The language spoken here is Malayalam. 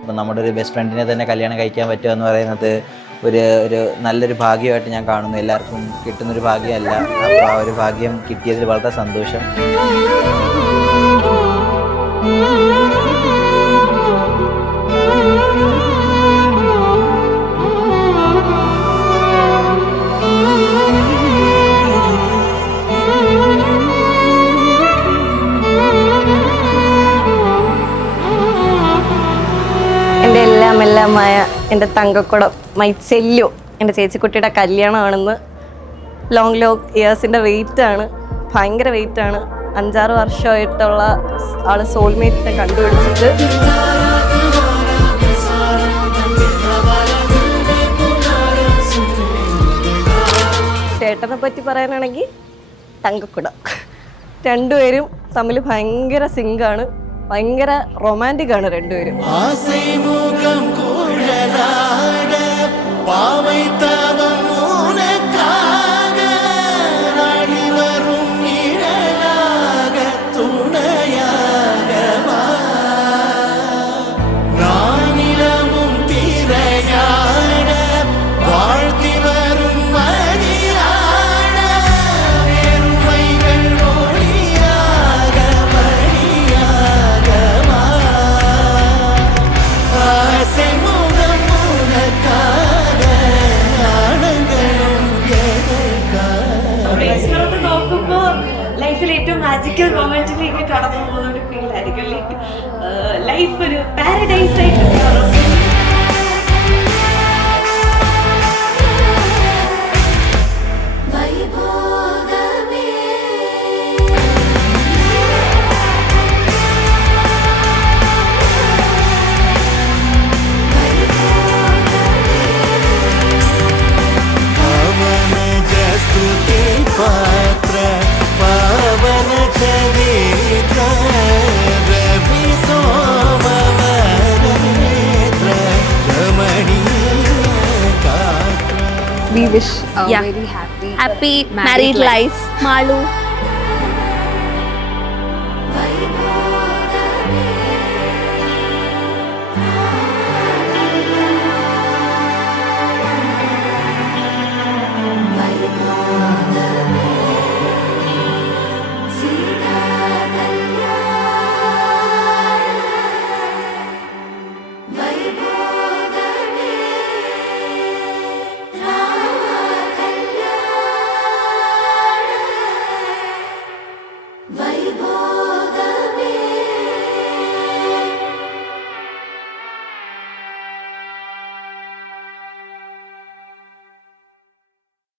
ഇപ്പം നമ്മുടെ ഒരു ബെസ്റ്റ് ഫ്രണ്ടിനെ തന്നെ കല്യാണം കഴിക്കാൻ പറ്റുക എന്ന് പറയുന്നത് ഒരു നല്ലൊരു ഭാഗ്യമായിട്ട് ഞാൻ കാണുന്നു. എല്ലാവർക്കും കിട്ടുന്നൊരു ഭാഗ്യമല്ല. അപ്പോൾ ആ ഒരു ഭാഗ്യം കിട്ടിയതിൽ വളരെ സന്തോഷം. എൻ്റെ എല്ലാമായ എൻ്റെ തങ്കക്കുടം മൈച്ചെല്ലു എൻ്റെ ചേച്ചിക്കുട്ടിയുടെ കല്യാണമാണെന്ന്. ലോങ് ഇയേഴ്സിൻ്റെ വെയിറ്റാണ്, ഭയങ്കര വെയിറ്റാണ്. 5-6 വർഷമായിട്ടുള്ള ആൾ സോൾമേറ്റിനെ കണ്ടുപിടിച്ചിട്ട് ചേട്ടനെ പറ്റി പറയാനാണെങ്കിൽ തങ്കക്കുടം. രണ്ടുപേരും തമ്മിൽ ഭയങ്കര സിങ്കാണ്, ഭയങ്കര റൊമാൻറ്റിക് ആണ് രണ്ടുപേരും. ലൈഫിൽ ഏറ്റവും മാജിക്കൽ മൊമെന്റിലേക്ക് കടന്നു പോകുന്ന ഒരു ഫീൽ ആയിരിക്കും. ലൈഫ് ഒരു പാരഡൈസ് ആയിട്ട്. We wish very happy married life. Malu.